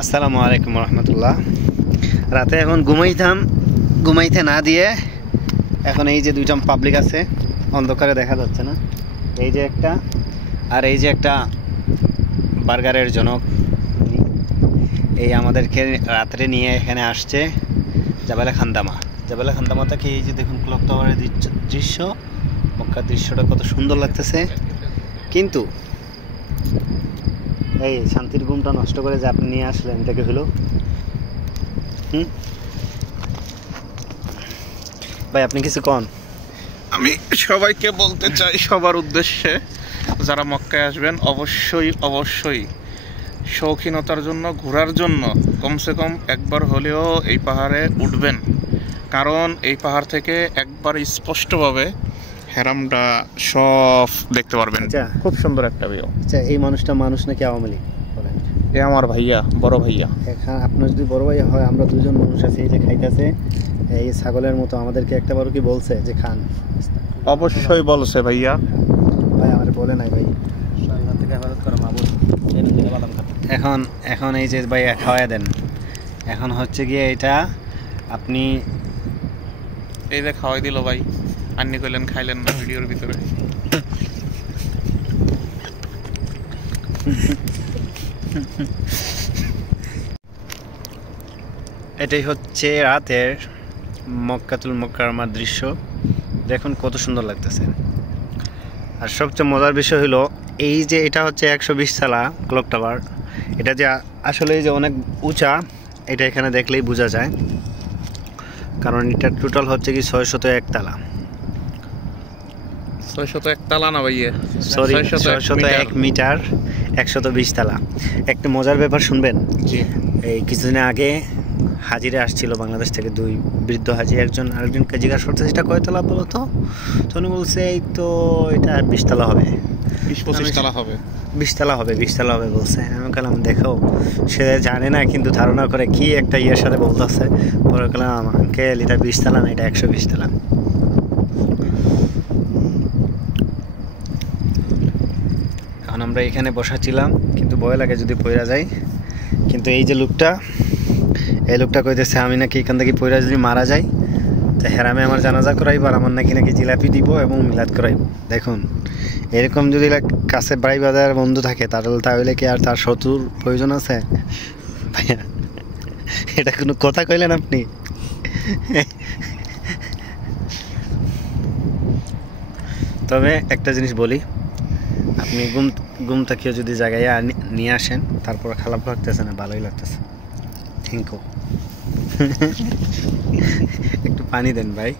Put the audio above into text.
আসসালামু আলাইকুম রহমতুল্লাহ। রাতে এখন ঘুমাইতে না দিয়ে এখন এই যে দুইটা পাবলিক আছে, অন্ধকারে দেখা যাচ্ছে না, এই যে একটা আর এই যে একটা বার্গারের জনক, এই আমাদেরকে রাত্রে নিয়ে এখানে আসছে জাবালে খান্দামা থেকে। এই যে দেখুন ক্লক টাওয়ারের দৃশ্য, মক্কার দৃশ্যটা কত সুন্দর লাগতেছে। কিন্তু এই শান্তির ঘুমটা নষ্ট করে যে আপনি নিয়ে আসলেন, এটাকে হলো ভাই আপনি কিছু কন। আমি সবাইকে বলতে চাই, সবার উদ্দেশ্যে, যারা মক্কায় আসবেন অবশ্যই শৌখিনতার জন্য, ঘোরার জন্য কমসে কম একবার হলেও এই পাহাড়ে উঠবেন। কারণ এই পাহাড় থেকে একবার স্পষ্টভাবে হেরামটা সব দেখতে পারবেন। খুব সুন্দর একটা ভিউ। আচ্ছা, এই মানুষটা মানুষ নাকি আওয়ামী লীগ? এ আমার ভাইয়া, বড় ভাইয়া। এখানে আপনার যদি বড় ভাই হয়, আমরা দুজন মানুষ আছি, এই যে খাইতেছে এই ছাগলের মতো, আমাদেরকে একটা বারো কি বলছে যে খান? অবশ্যই বলছে ভাইয়া। ভাই আমার বলে নাই ভাই, এখন এই যে ভাই খাওয়াই দেন। এখন হচ্ছে গিয়ে এটা আপনি এই যে খাওয়াই দিল ভাই, আন্নি কইলেন খাইলেন না ভিডিওর ভিতরে। এটাই হচ্ছে রাতের মক্কাতুল মুকাররমার দৃশ্য। দেখুন কত সুন্দর লাগতেছে। আর সবচেয়ে মজার বিষয় হলো এই যে এটা হচ্ছে 120 তলা ক্লক টাওয়ার। এটা যে আসলে যে অনেক উঁচা, এটা এখানে দেখলেই বোঝা যায়, কারণ এটা টোটাল হচ্ছে কি 601 তলা। 601 তলা না ভাইয়া, সরি 601 মিটার, 120 তলা। একটা মজার ব্যাপার শুনবেন। জি। এই কিছুদিন আগে হাজিরা আসছিল বাংলাদেশ থেকে, দুই বৃদ্ধ হাজি, আরেকজনকে জিজ্ঞাসা করতে এটা কয়তলা বলো তো? উনি বলছে এই তো এটা 20 তলা হবে, 20-25 তলা হবে, 20 তলা হবে, 20 তলা হবে বলছে। আমি বললাম দেখো, সে জানে না কিন্তু ধারণা করে কি একটা ইয়ের সাথে বলতেছে। পরে বললাম আঙ্কেল এটা 20 তলা না, এটা 120 তলা। এখন আমরা এখানে বসাছিলাম, কিন্তু ভয় লাগে যদি পয়রা যাই। কিন্তু এই যে এই লোকটা কইতেছে আমি নাকি এখান থেকে পয়রা যদি মারা যাই, তো হেরামে আমার জানাজা করাইব, আর আমার নাকি জিলাপি দিব এবং মিলাদ করাইব। দেখুন এরকম যদি কাছে বাড়ি বাজার বন্ধু থাকে, তাহলে কি আর তার শত্রুর প্রয়োজন আছে? ভাইয়া এটা কোনো কথা কইলেন আপনি? তবে একটা জিনিস বলি, আপনি ঘুম থাকিও যদি জায়গায় নিয়ে আসেন, তারপর খারাপ লাগতেছে না, ভালোই লাগতেছে। Thank you. একটু পানি দেন ভাই।